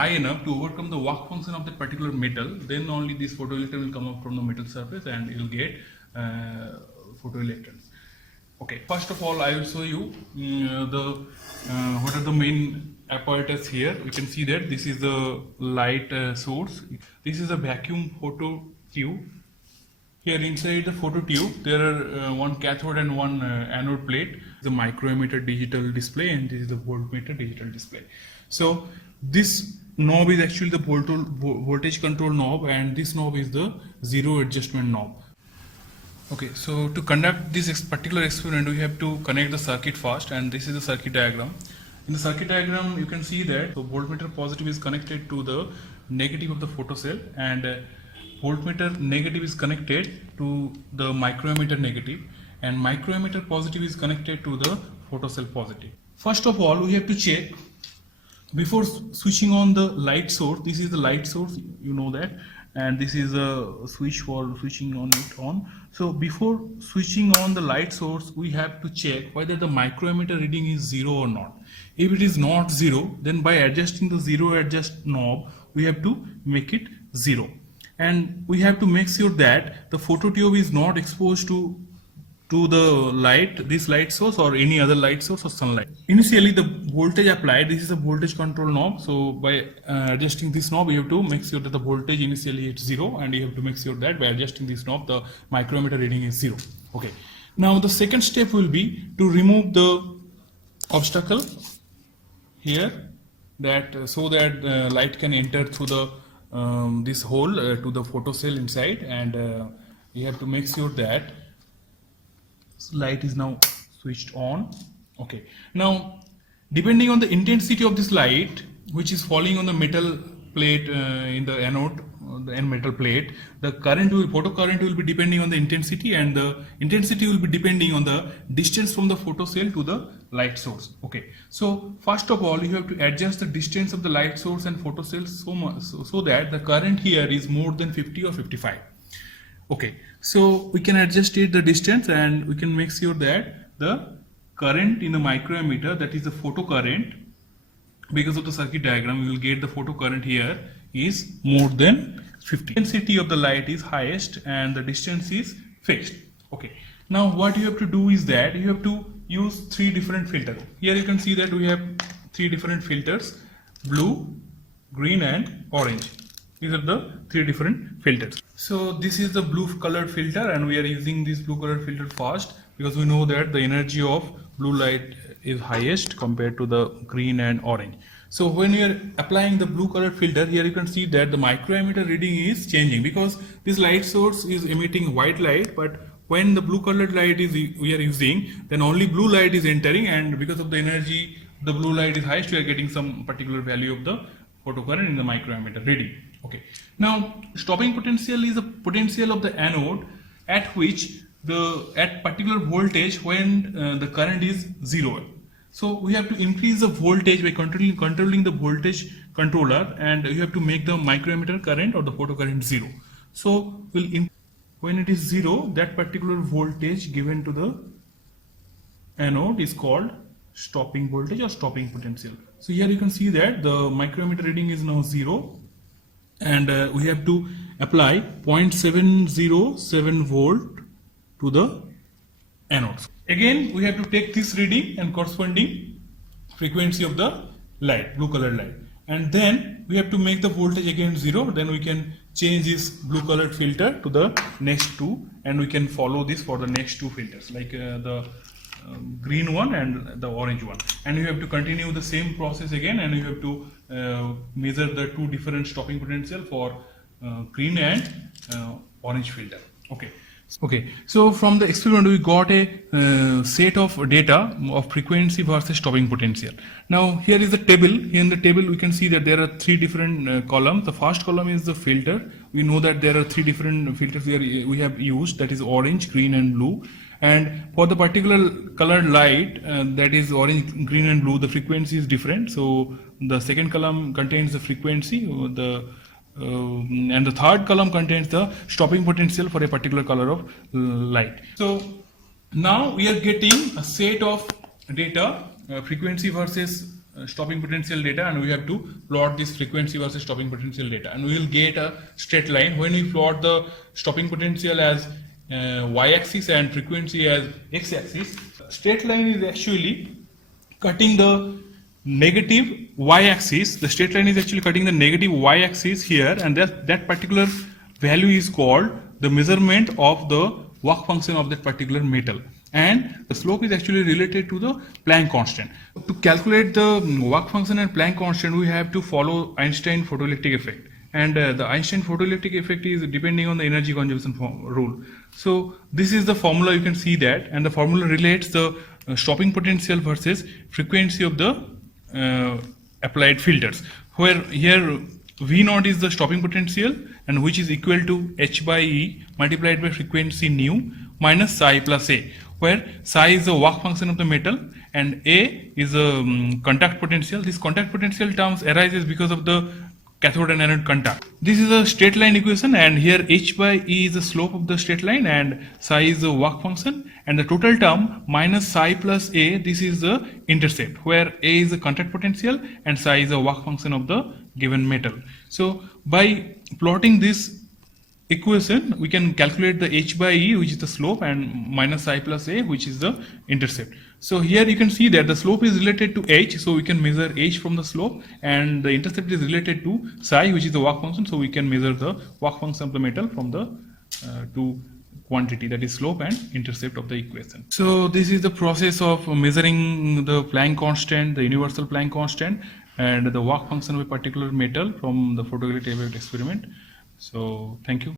high enough to overcome the work function of that particular metal, then only this photoelectron will come up from the metal surface and you will get photoelectrons. Okay, first of all I will show you what are the main apparatus here. We can see that this is the light source. This is a vacuum photo tube. Here inside the photo tube there are one cathode and one anode plate. The micrometer digital display, and this is the voltmeter digital display. So this knob is actually the voltage control knob, and this knob is the zero adjustment knob. Okay, so to conduct this particular experiment we have to connect the circuit first, and this is the circuit diagram. In the circuit diagram you can see that the voltmeter positive is connected to the negative of the photocell, and voltmeter negative is connected to the micrometer negative, and micrometer positive is connected to the photocell positive. First of all we have to check before switching on the light source. This is the light source, you know that, and this is a switch for switching on it on. So before switching on the light source we have to check whether the micrometer reading is 0 or not. If it is not 0, then by adjusting the zero adjust knob we have to make it 0, and we have to make sure that the phototube is not exposed to the light, this light source or any other light source or sunlight. Initially the voltage applied, this is a voltage control knob, so by adjusting this knob you have to make sure that the voltage initially is 0, and you have to make sure that by adjusting this knob the micrometer reading is 0. Okay, now the second step will be to remove the obstacle here, that so that light can enter through the this hole to the photocell inside, and you have to make sure that light is now switched on. Okay, now depending on the intensity of this light which is falling on the metal plate in the anode, the N metal plate, the photocurrent will be depending on the intensity, and the intensity will be depending on the distance from the photocell to the light source. Okay, so first of all you have to adjust the distance of the light source and photocell so much so that the current here is more than 50 or 55. Okay, so we can adjust it the distance, and we can make sure that the current in the micrometer, that is the photocurrent, because of the circuit diagram we will get the photocurrent here is more than 50. Intensity of the light is highest and the distance is fixed. Okay, now what you have to do is that you have to use 3 different filters. Here you can see that we have 3 different filters: blue, green and orange. These are the 3 different filters. So this is the blue colored filter, and we are using this blue colored filter first because we know that the energy of blue light is highest compared to the green and orange. So when you are applying the blue colored filter, here you can see that the micrometer reading is changing because this light source is emitting white light, but when the blue colored light is we are using, then only blue light is entering, and because of the energy the blue light is highest, we are getting some particular value of the photocurrent in the micrometer reading. Okay, now stopping potential is the potential of the anode at which at particular voltage when the current is 0. So we have to increase the voltage by controlling the voltage controller, and you have to make the micrometer current or the photocurrent 0. So when it is 0, that particular voltage given to the anode is called stopping voltage or stopping potential. So here you can see that the micrometer reading is now 0, and we have to apply 0.707 volt to the anode. Again we have to take this reading and corresponding frequency of the light, blue colored light, and then we have to make the voltage again 0. Then we can change this blue colored filter to the next 2, and we can follow this for the next 2 filters, like the green one and the orange one, and you have to continue the same process again, and you have to measure the 2 different stopping potential for green and orange filter. Okay, so from the experiment we got a set of data of frequency versus stopping potential. Now here is the table. Here in the table we can see that there are 3 different columns. The first column is the filter. We know that there are 3 different filters we have used, that is orange, green and blue. And for the particular colored light, that is orange, green and blue, the frequency is different. So the second column contains the frequency, and the third column contains the stopping potential for a particular color of light. So now we are getting a set of data, frequency versus stopping potential data, and we have to plot this frequency versus stopping potential data, and we will get a straight line. When we plot the stopping potential as y-axis and frequency as x-axis, straight line is actually cutting the negative y-axis. The straight line is actually cutting the negative y-axis here, and that particular value is called the measurement of the work function of that particular metal, and the slope is actually related to the Planck constant. To calculate the work function and Planck constant, we have to follow Einstein photoelectric effect, and the Einstein photoelectric effect is depending on the energy conservation rule. So this is the formula, you can see that, and the formula relates the stopping potential versus frequency of the applied filters, where here V naught is the stopping potential, and which is equal to h by E multiplied by frequency nu minus psi plus A, where psi is the work function of the metal and A is the contact potential. This contact potential terms arises because of the cathode and anode contact. This is a straight line equation, and here h by E is the slope of the straight line and psi is the work function, and the total term minus psi plus A, this is the intercept, where A is the contact potential and psi is the work function of the given metal. So by plotting this equation, we can calculate the h by E, which is the slope, and minus psi plus A, which is the intercept. So here you can see that the slope is related to h, so we can measure h from the slope, and the intercept is related to psi, which is the work function, so we can measure the work function of the metal from the two quantity, that is slope and intercept of the equation. So this is the process of measuring the Planck constant, the universal Planck constant, and the work function of a particular metal from the photoelectric effect experiment. So thank you.